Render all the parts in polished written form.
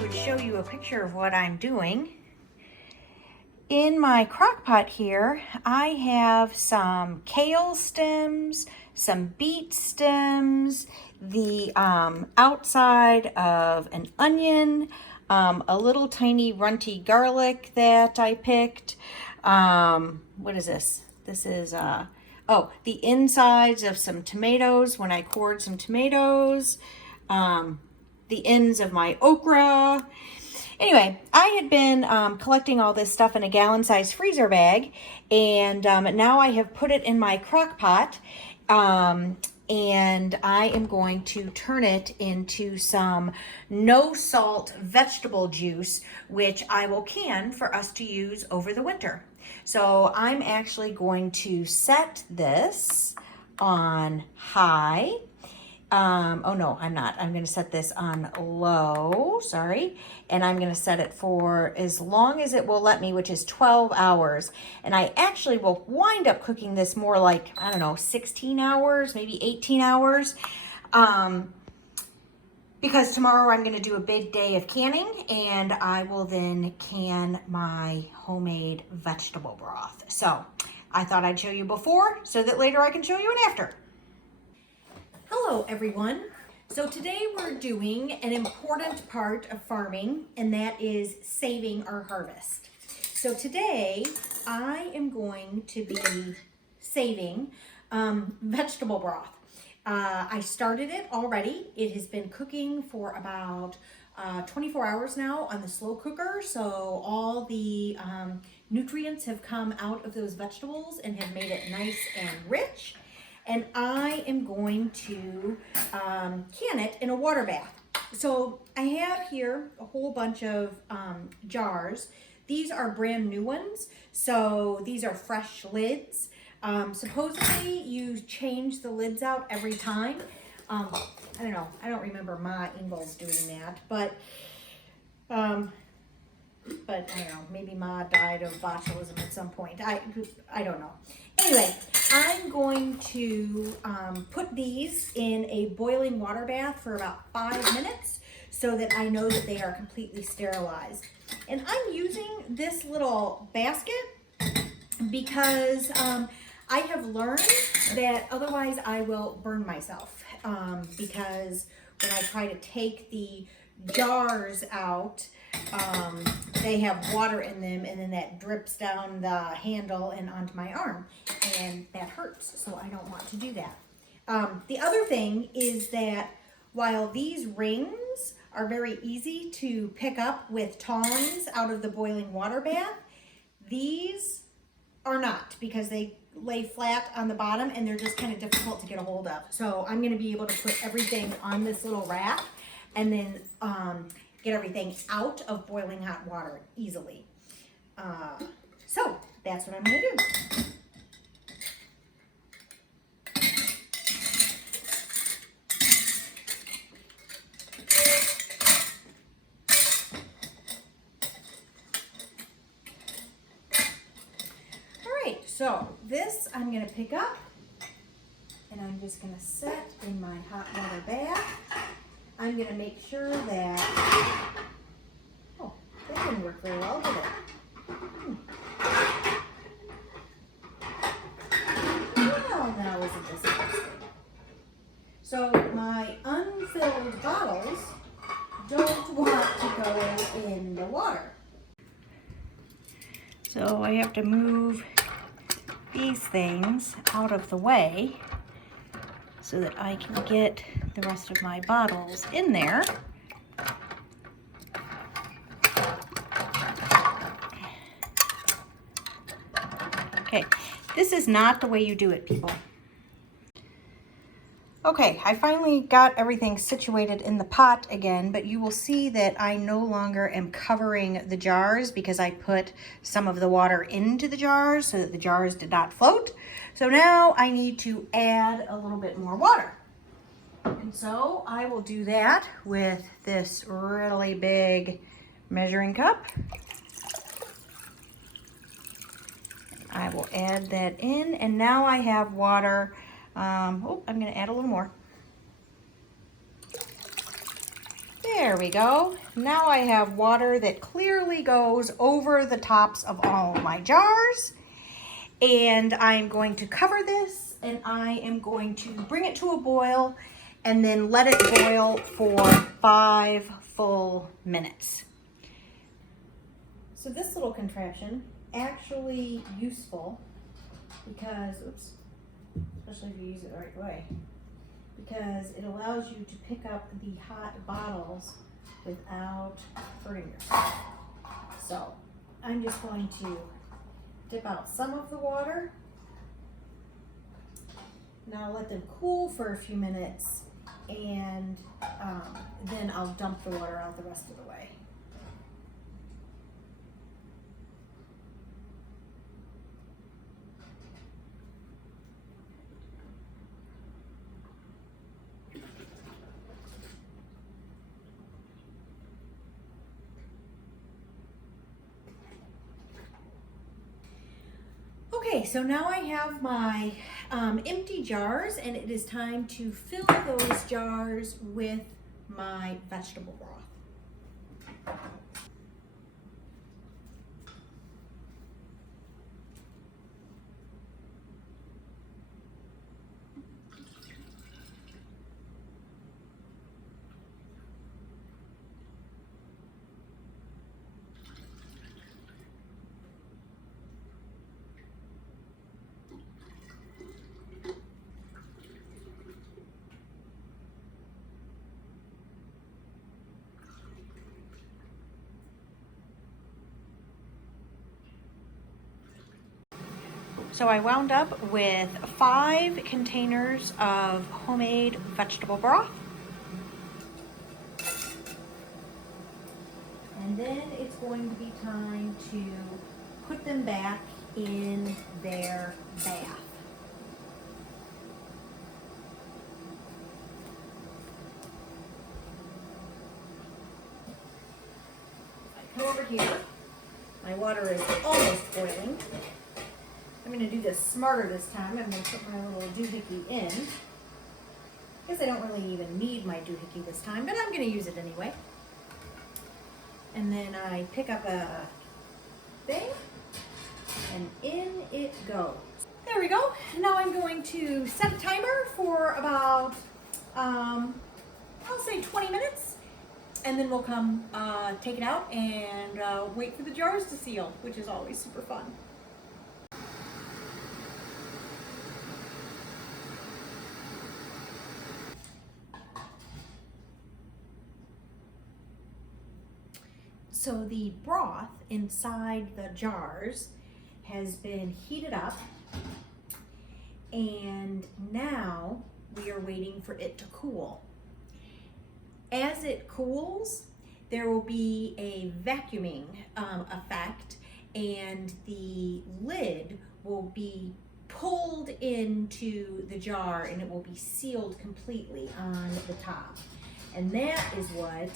would show you a picture of what I'm doing. In my crock pot here, I have some kale stems, some beet stems, the outside of an onion, a little tiny runty garlic that I picked. What is this? This is, the insides of some tomatoes when I cored some tomatoes, the ends of my okra. Anyway, I had been collecting all this stuff in a gallon-sized freezer bag, and now I have put it in my crock pot, and I am going to turn it into some no-salt vegetable juice, which I will can for us to use over the winter. So I'm actually going to set this on high. Oh no, I'm not. I'm going to set this on low, sorry. And I'm going to set it for as long as it will let me, which is 12 hours. And I actually will wind up cooking this more like, I don't know, 16 hours, maybe 18 hours. Because tomorrow I'm going to do a big day of canning, and I will then can my homemade vegetable broth. So I thought I'd show you before so that later I can show you an after. Hello everyone. So today we're doing an important part of farming, and that is saving our harvest. So today I am going to be saving vegetable broth. I started it already. It has been cooking for about 24 hours now on the slow cooker. So all the nutrients have come out of those vegetables and have made it nice and rich. And I am going to can it in a water bath. So I have here a whole bunch of jars. These are brand new ones. So these are fresh lids. Supposedly you change the lids out every time. I don't know. I don't remember Ma Ingalls doing that, but I don't know. Maybe Ma died of botulism at some point. I don't know. Anyway, I'm going to put these in a boiling water bath for about 5 minutes so that I know that they are completely sterilized. And I'm using this little basket because I have learned that otherwise I will burn myself because when I try to take the jars out, they have water in them, and then that drips down the handle and onto my arm, and that hurts, so I don't want to do that. The other thing is that while these rings are very easy to pick up with tongs out of the boiling water bath, these are not, because they lay flat on the bottom and they're just kind of difficult to get a hold of. So I'm going to be able to put everything on this little rack and then get everything out of boiling hot water easily. So that's what I'm going to do. So this I'm going to pick up, and I'm just going to set in my hot water bath. I'm going to make sure that, oh, that didn't work very well, did it? Well, that wasn't this interesting. So my unfilled bottles don't want to go in the water. So I have to move these things out of the way so that I can get the rest of my bottles in there. Okay, this is not the way you do it, people. Okay, I finally got everything situated in the pot again, but you will see that I no longer am covering the jars because I put some of the water into the jars so that the jars did not float. So now I need to add a little bit more water. And so I will do that with this really big measuring cup. I will add that in, and now I have water. I'm going to add a little more. There we go. Now I have water that clearly goes over the tops of all my jars. And I'm going to cover this and I am going to bring it to a boil and then let it boil for 5 full minutes. So this little contraption, actually useful because, oops, especially if you use it the right way, because it allows you to pick up the hot bottles without hurting yourself. So I'm just going to dip out some of the water. Now let them cool for a few minutes and then I'll dump the water out the rest of the way. Okay, so now I have my empty jars and it is time to fill those jars with my vegetable broth. So I wound up with 5 containers of homemade vegetable broth. And then it's going to be time to put them back in their bath. I come over here. My water is almost boiling. I'm going to do this smarter this time. I'm going to put my little doohickey in. I guess I don't really even need my doohickey this time, but I'm going to use it anyway. And then I pick up a thing, and in it goes. There we go. Now I'm going to set a timer for about, I'll say 20 minutes. And then we'll come take it out and wait for the jars to seal, which is always super fun. So the broth inside the jars has been heated up, and now we are waiting for it to cool. As it cools, there will be a vacuuming effect, and the lid will be pulled into the jar and it will be sealed completely on the top. And that is what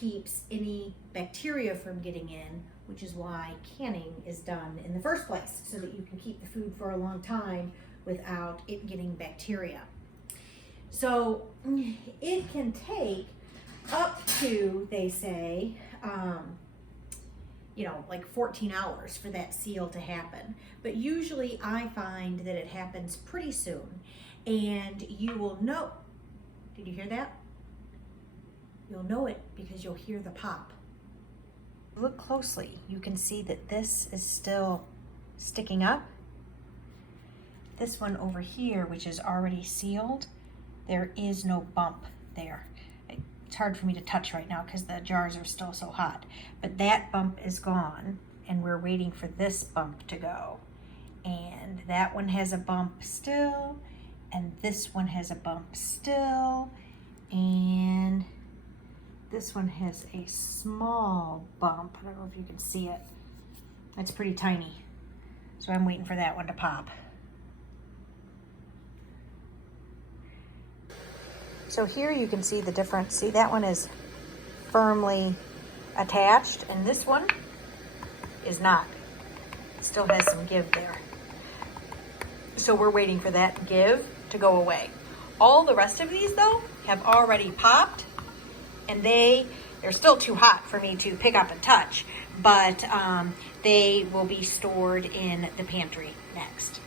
keeps any bacteria from getting in, which is why canning is done in the first place, so that you can keep the food for a long time without it getting bacteria. So it can take up to, they say, like 14 hours for that seal to happen. But usually I find that it happens pretty soon, and you will know. Did you hear that? You'll know it because you'll hear the pop. Look closely. You can see that this is still sticking up. This one over here, which is already sealed, there is no bump there. It's hard for me to touch right now because the jars are still so hot. But that bump is gone, and we're waiting for this bump to go. And that one has a bump still, and this one has a bump still, and this one has a small bump. I don't know if you can see it. It's pretty tiny. So I'm waiting for that one to pop. So here you can see the difference. See, that one is firmly attached, and this one is not. It still has some give there. So we're waiting for that give to go away. All the rest of these, though, have already popped, and they They're still too hot for me to pick up and touch, but they will be stored in the pantry next.